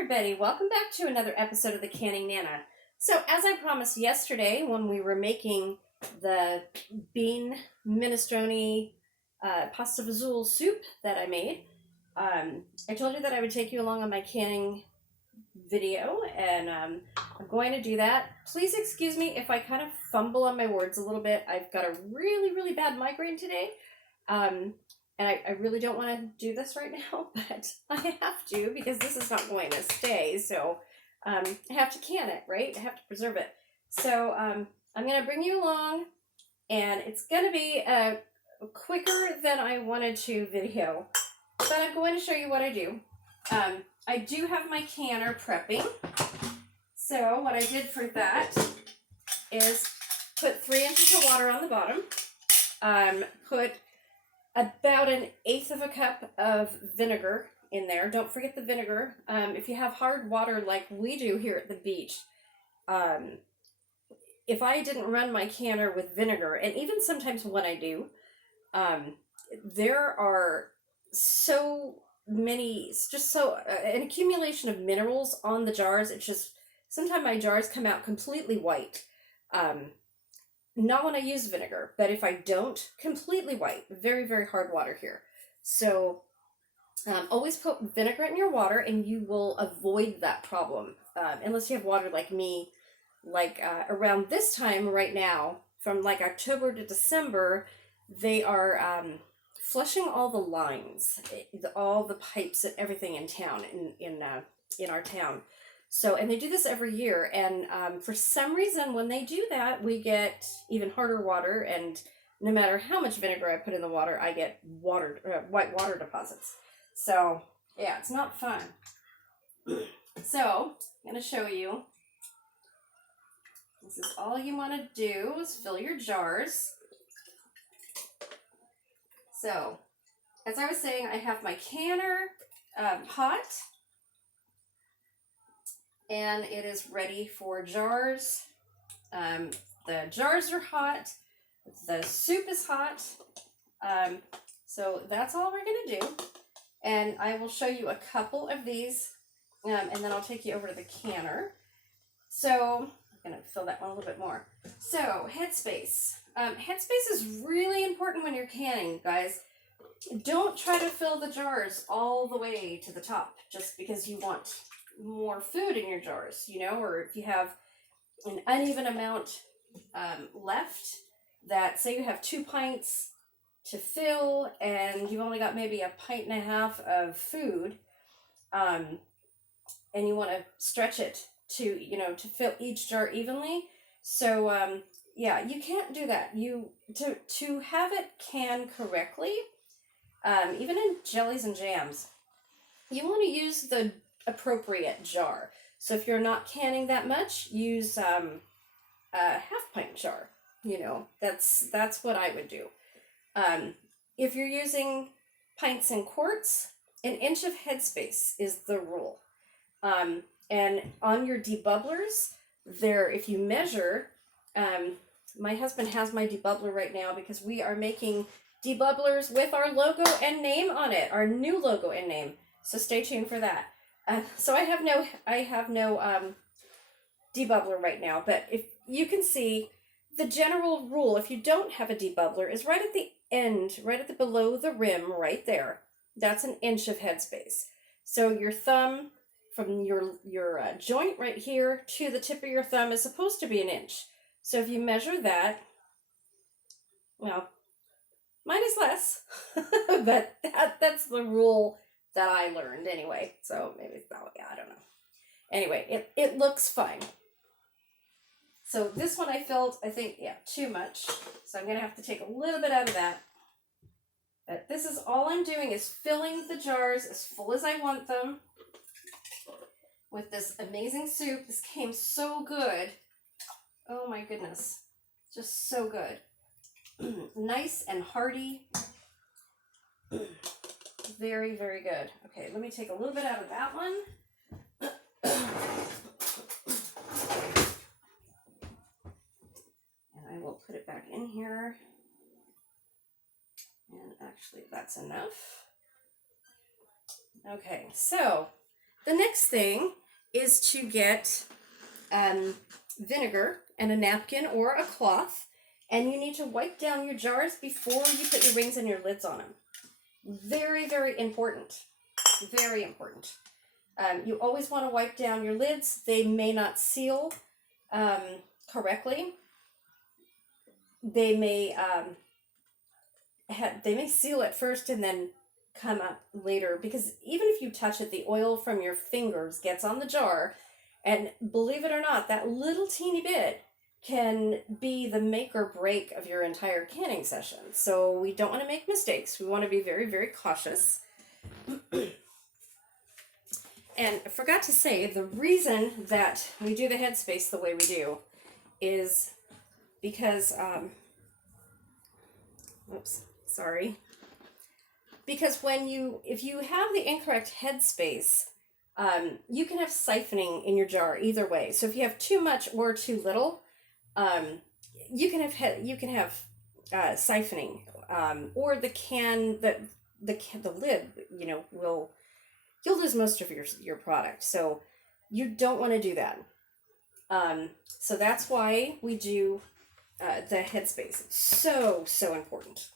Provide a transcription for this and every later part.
everybody, welcome back to another episode of the Canning Nana. So as I promised yesterday when we were making the bean minestrone pasta fazool soup that I made, I told you that I would take you along on my canning video, and I'm going to do that. Please excuse me if I kind of fumble on my words a little bit. I've got a really bad migraine today. And I really don't want to do this right now, but I have to because this is not going to stay. So I have to can it, right? I have to preserve it. So I'm going to bring you along, and it's going to be a quicker than I wanted to video, but I'm going to show you what I do. I do have my canner prepping. So what I did for that is put 3 inches of water on the bottom, put about 1/8 of a cup of vinegar in there. Don't forget the vinegar. If you have hard water like we do here at the beach, if I didn't run my canner with vinegar, and even sometimes when I do, there are so many, an accumulation of minerals on the jars. It's just, sometimes my jars come out completely white. Not when I use vinegar, but if I don't, completely white. Very hard water here. So always put vinegar in your water and you will avoid that problem. Unless you have water like me, like around this time right now, from like October to December, they are flushing all the lines, all the pipes and everything in town, in our town. So, and they do this every year, and for some reason, when they do that, we get even harder water, and no matter how much vinegar I put in the water, I get white water deposits. So, yeah, it's not fun. So, I'm going to show you. This is all you want to do is fill your jars. So, as I was saying, I have my canner hot. And it is ready for jars. The jars are hot. The soup is hot. So that's all we're going to do. And I will show you a couple of these. And then I'll take you over to the canner. So I'm going to fill that one a little bit more. So headspace. Headspace is really important when you're canning, guys. Don't try to fill the jars all the way to the top just because you want more food in your jars, you know, or if you have an uneven amount left, that say you have 2 pints to fill and you've only got maybe 1.5 pints of food, and you want to stretch it to, you know, to fill each jar evenly. So yeah, you can't do that. You to have it canned correctly, even in jellies and jams, you want to use the appropriate jar. So if you're not canning that much, use a 1/2 pint jar. You know, that's what I would do. If you're using pints and quarts, 1 inch of headspace is the rule. And on your debubblers, there, if you measure, my husband has my debubbler right now because we are making debubblers with our logo and name on it, our new logo and name. So stay tuned for that. So I have no debubbler right now, but if you can see, the general rule, if you don't have a debubbler, is right at the end, right at the below the rim, right there. That's 1 inch of headspace. So your thumb, from your joint right here to the tip of your thumb, is supposed to be 1 inch. So if you measure that, well, mine is less, but that's the rule that I learned anyway. So maybe it's not, yeah, I don't know. Anyway, it looks fine. So this one I filled, I think, yeah, too much. So I'm going to have to take a little bit out of that. But this is all I'm doing, is filling the jars as full as I want them with this amazing soup. This came so good. Oh my goodness. Just so good. Nice and hearty. Very good. Okay, let me take a little bit out of that one. And I will put it back in here. And actually, that's enough. Okay, so the next thing is to get vinegar and a napkin or a cloth, and you need to wipe down your jars before you put your rings and your lids on them. Very, very important. Very important. You always want to wipe down your lids. They may not seal correctly. They may seal at first and then come up later, because even if you touch it, the oil from your fingers gets on the jar, and believe it or not, that little teeny bit can be the make or break of your entire canning session. So we don't want to make mistakes. We want to be very, very cautious. And I forgot to say, the reason that we do the headspace the way we do is because, because if you have the incorrect headspace, you can have siphoning in your jar either way. So if you have too much or too little, you can have siphoning, or the lid, you'll lose most of your product. So you don't want to do that. So that's why we do the headspace. So important.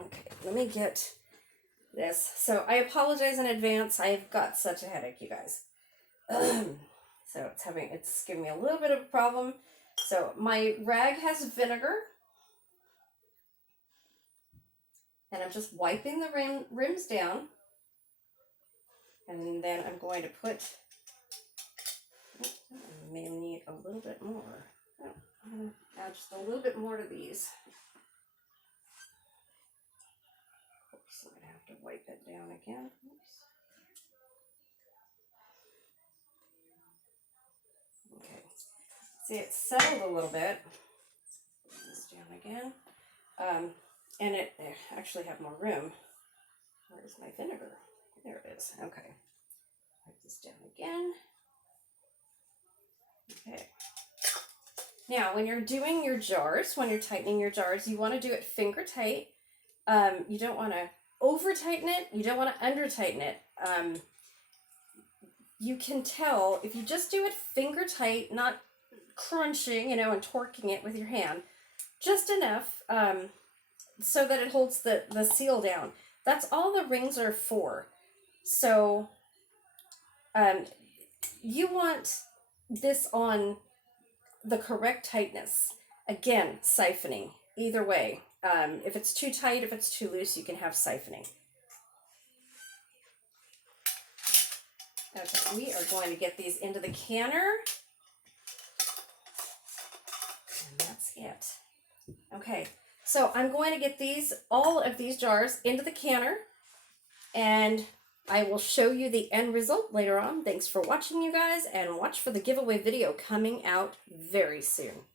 Okay, let me get this. So I apologize in advance. I've got such a headache, you guys. So it's giving me a little bit of a problem. So my rag has vinegar, and I'm just wiping the rims down, and then I'm going to put, I may need a little bit more. Oh, I'm going to add just a little bit more to these. Oops, I'm going to have to wipe it down again. Oops. Okay. See, it's settled a little bit. Put this down again. And I actually have more room. Where's my vinegar? There it is. Okay. Wipe this down again. Okay. Now, when you're doing your jars, when you're tightening your jars, you want to do it finger tight. You don't want to over tighten it. You don't want to under tighten it. You can tell if you just do it finger tight, not crunching, and torquing it with your hand, just enough so that it holds the seal down. That's all the rings are for. So you want this on the correct tightness. Again, siphoning, either way. If it's too tight, if it's too loose, you can have siphoning. Okay, we are going to get these into the canner. And that's it. Okay, so I'm going to get all of these jars into the canner, and I will show you the end result later on. Thanks for watching, you guys, and watch for the giveaway video coming out very soon.